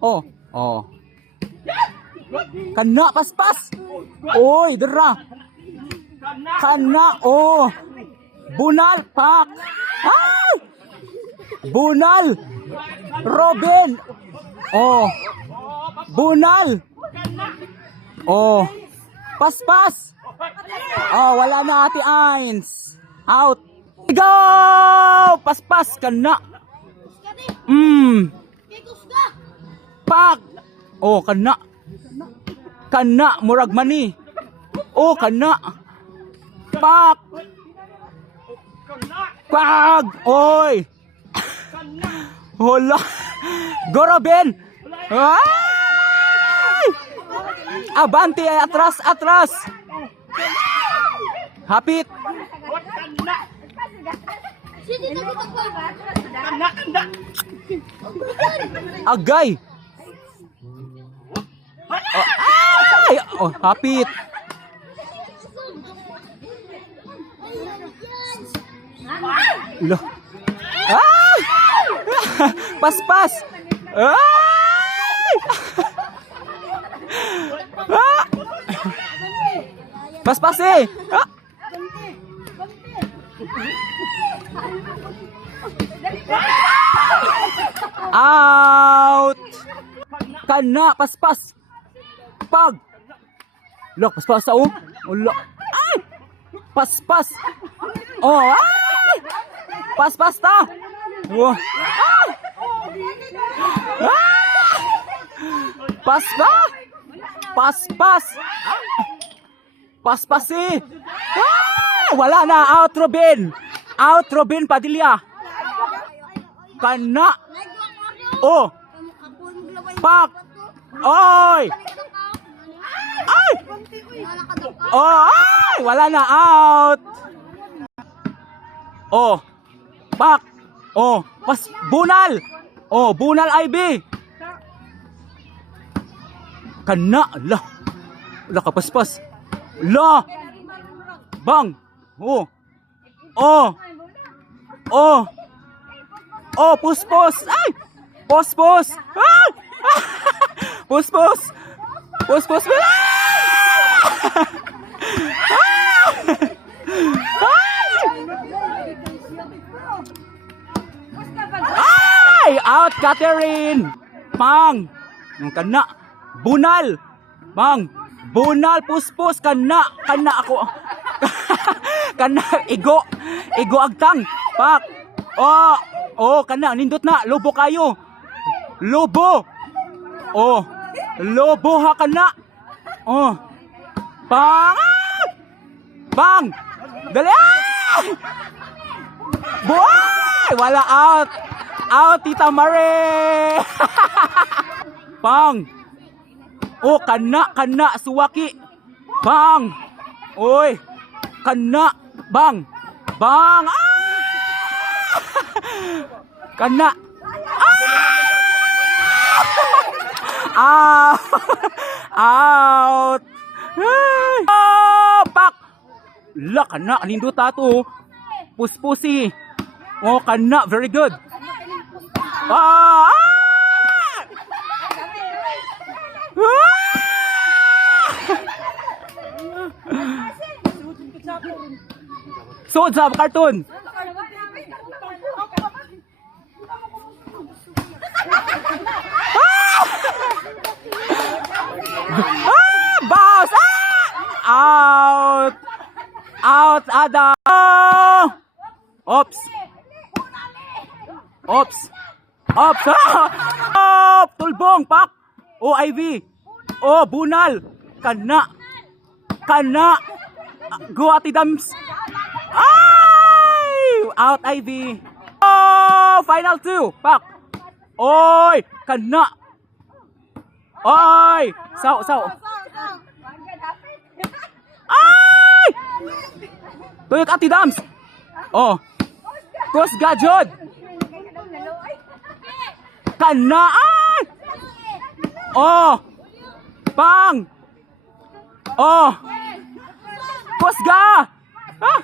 Oh, oh. Kana paspas. Oy, dira. Kana oh. Bunal pak. Ay! Bunal. Robin. Oh. Bunal. Oh. Paspas. Oh, wala na ate Ains. Out. Go! Paspas ka na. Mm. Pak. Oh, kana. Kana murag mani. Oh, kana. Pak. Pag. Oy. Hola. Goroben. Ay! Abante atras atras. Hapit. Agay. Oh, ay! Oh, hapit. Lo. Ah! Paspas. Ay! Ah! Paspas eh. Ah! Out! Kana, paspas. Pag. Look, paspas sa um. Ulo. Ay! Paspas. Oh, ay! Paspas ta. Oh. Ay! Ah! Paspas. Paspas. Paspas eh. Ah! Wala na. Out, Robin. Out, Robin Padilla. Kana. Oh. Pak. Oy. Oh, ay! Wala na out. Oh. Pak. Oh, pas bunal. Oh, bunal IB. Kana la. La kapaspas. La. Bang. Oh. Oh. Oh. Oh, puspos. Ay! Puspos. Ay! Puspos. Puspos. Ay! Out, Catherine! Pang! Ang kana. Bunal! Pang! Bunal, puspos, kana. Kana ako. kana, igo. Igo agtang. Pak! Oh! Oh, kana, nindot na. Lobo kayo. Lobo! Oh! Lobo ha kana. Oh! Pang! Ah! Pang! Dali! Ah! Wala out! Out, Tita Mare! Pang! Oh, kana, kana, suwaki! Bang! Oy! Kana! Bang! Bang! Ah! Kana! Ah! Out! Ay! Ah! Pak! La, kana, nindot tato. Puspusi. Oh, kana, very good. Ah! Suot sa karton. Ah! Boss! Ah! Out! Out, Ada! Ops! Ops! Ops! Ah! Op! Tulbong! Pak! O, IV! O, bunal! Kana! Kana! Go, Ate Dams! Ay! Out, IV! Oh! Final two! Pak! Oy! Kana! Oy! Saw, saw! Ay! Tuyok Ate Dams! Oh! Cross Gajod! Kana! Ay! Oh! Pang! Oh! Kusga! Ah!